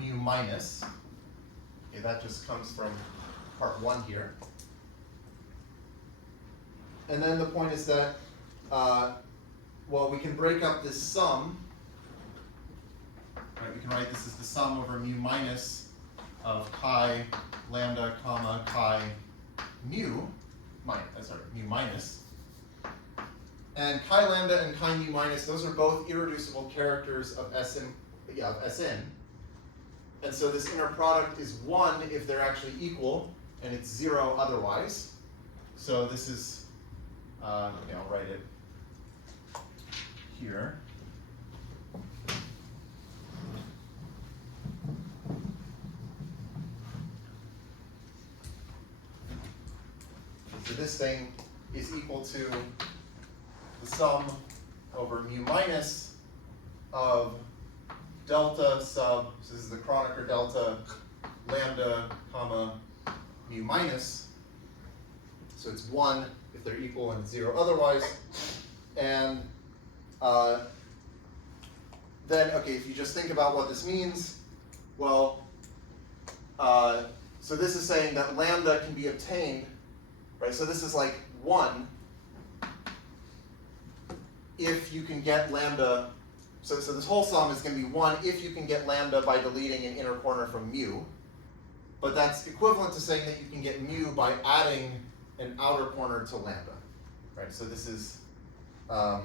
mu minus. Okay, that just comes from part 1 here. And then the point is that, well, we can break up this sum. Right, we can write this as the sum over mu minus of chi lambda comma chi mu minus. And chi lambda and chi mu minus, those are both irreducible characters of Sn. And so this inner product is 1 if they're actually equal, and it's 0 otherwise. So this is, okay, I'll write it here. So this thing is equal to the sum over mu minus of delta sub, so this is the Kronecker delta, lambda, comma, mu minus. So it's 1 if they're equal and 0 otherwise. And then, okay, if you just think about what this means, well, so this is saying that lambda can be obtained, right? So this is like 1 if you can get lambda. So this whole sum is going to be 1 if you can get lambda by deleting an inner corner from mu. But that's equivalent to saying that you can get mu by adding an outer corner to lambda, right? So this is 1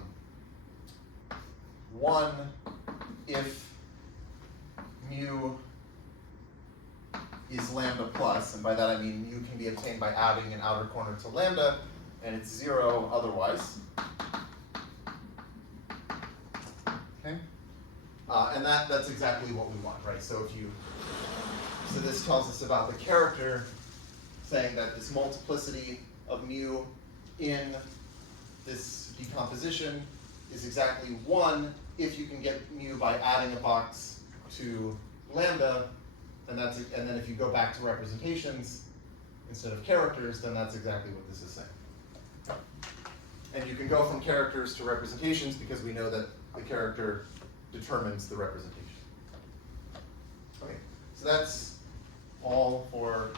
if mu is lambda plus, and by that I mean mu can be obtained by adding an outer corner to lambda, and it's 0 otherwise. Okay, and that's exactly what we want, right? So so this tells us about the character, saying that this multiplicity of mu in this decomposition is exactly 1 if you can get mu by adding a box to lambda, and then if you go back to representations instead of characters, then that's exactly what this is saying. And you can go from characters to representations because we know that the character determines the representation. Okay, so that's all for